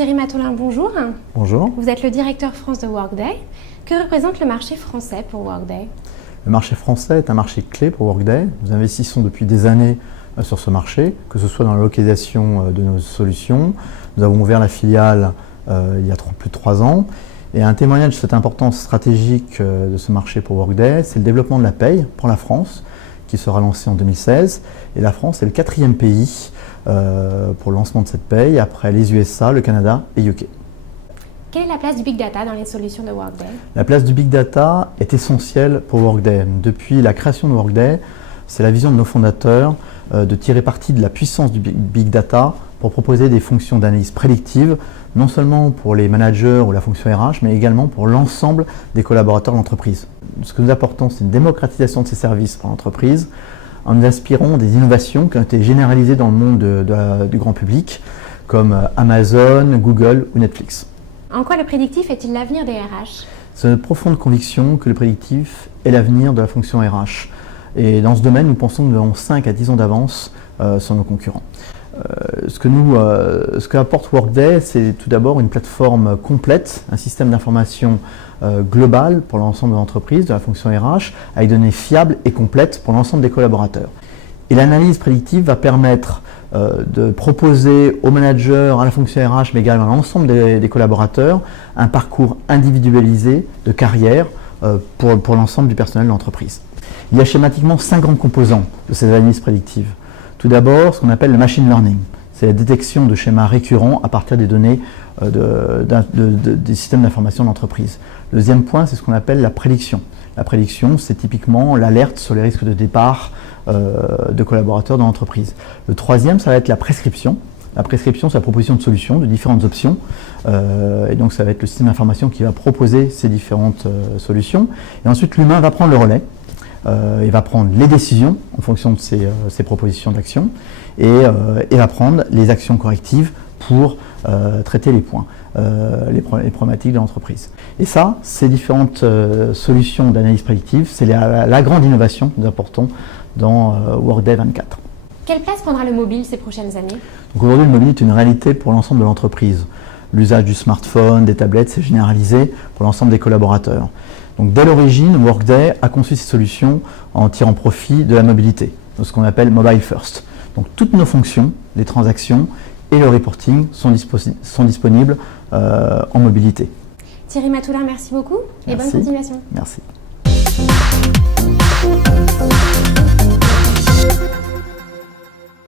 Thierry Matholin, bonjour. Bonjour. Vous êtes le directeur France de Workday. Que représente le marché français pour Workday? Le marché français est un marché clé pour Workday. Nous investissons depuis des années sur ce marché, que ce soit dans la localisation de nos solutions. Nous avons ouvert la filiale il y a plus de 3 ans. Et un témoignage de cette importance stratégique de ce marché pour Workday, c'est le développement de la paye pour la France, qui sera lancé en 2016. Et la France est le 4e pays pour le lancement de cette paye, après les USA, le Canada et UK. Quelle est la place du Big Data dans les solutions de Workday? La place du Big Data est essentielle pour Workday. Depuis la création de Workday, c'est la vision de nos fondateurs de tirer parti de la puissance du Big Data pour proposer des fonctions d'analyse prédictive, non seulement pour les managers ou la fonction RH, mais également pour l'ensemble des collaborateurs de l'entreprise. Ce que nous apportons, c'est une démocratisation de ces services pour l'entreprise, en nous inspirant des innovations qui ont été généralisées dans le monde du grand public, comme Amazon, Google ou Netflix. En quoi le prédictif est-il l'avenir des RH? C'est notre profonde conviction que le prédictif est l'avenir de la fonction RH. Et dans ce domaine, nous pensons que nous avons 5 à 10 ans d'avance sur nos concurrents. Ce qu'apporte Workday, c'est tout d'abord une plateforme complète, un système d'information global pour l'ensemble de l'entreprise, de la fonction RH, avec des données fiables et complètes pour l'ensemble des collaborateurs. Et l'analyse prédictive va permettre de proposer aux managers, à la fonction RH, mais également à l'ensemble des collaborateurs, un parcours individualisé de carrière pour l'ensemble du personnel de l'entreprise. Il y a schématiquement 5 grands composants de ces analyses prédictives. Tout d'abord, ce qu'on appelle le machine learning. C'est la détection de schémas récurrents à partir des données des systèmes d'information de l'entreprise. Le deuxième point, c'est ce qu'on appelle la prédiction. La prédiction, c'est typiquement l'alerte sur les risques de départ de collaborateurs dans l'entreprise. Le troisième, ça va être la prescription. La prescription, c'est la proposition de solutions, de différentes options. Et donc, ça va être le système d'information qui va proposer ces différentes solutions. Et ensuite, l'humain va prendre le relais. Il va prendre les décisions en fonction de ces propositions d'action et va prendre les actions correctives pour traiter les points, les problématiques de l'entreprise. Et ça, ces différentes solutions d'analyse prédictive, c'est la grande innovation que nous apportons dans Workday 24. Quelle place prendra le mobile ces prochaines années? Donc aujourd'hui, le mobile est une réalité pour l'ensemble de l'entreprise. L'usage du smartphone, des tablettes, s'est généralisé pour l'ensemble des collaborateurs. Donc dès l'origine, Workday a conçu ces solutions en tirant profit de la mobilité, de ce qu'on appelle Mobile First. Donc toutes nos fonctions, les transactions et le reporting sont disponibles en mobilité. Thierry Matholin, merci beaucoup et bonne continuation. Merci.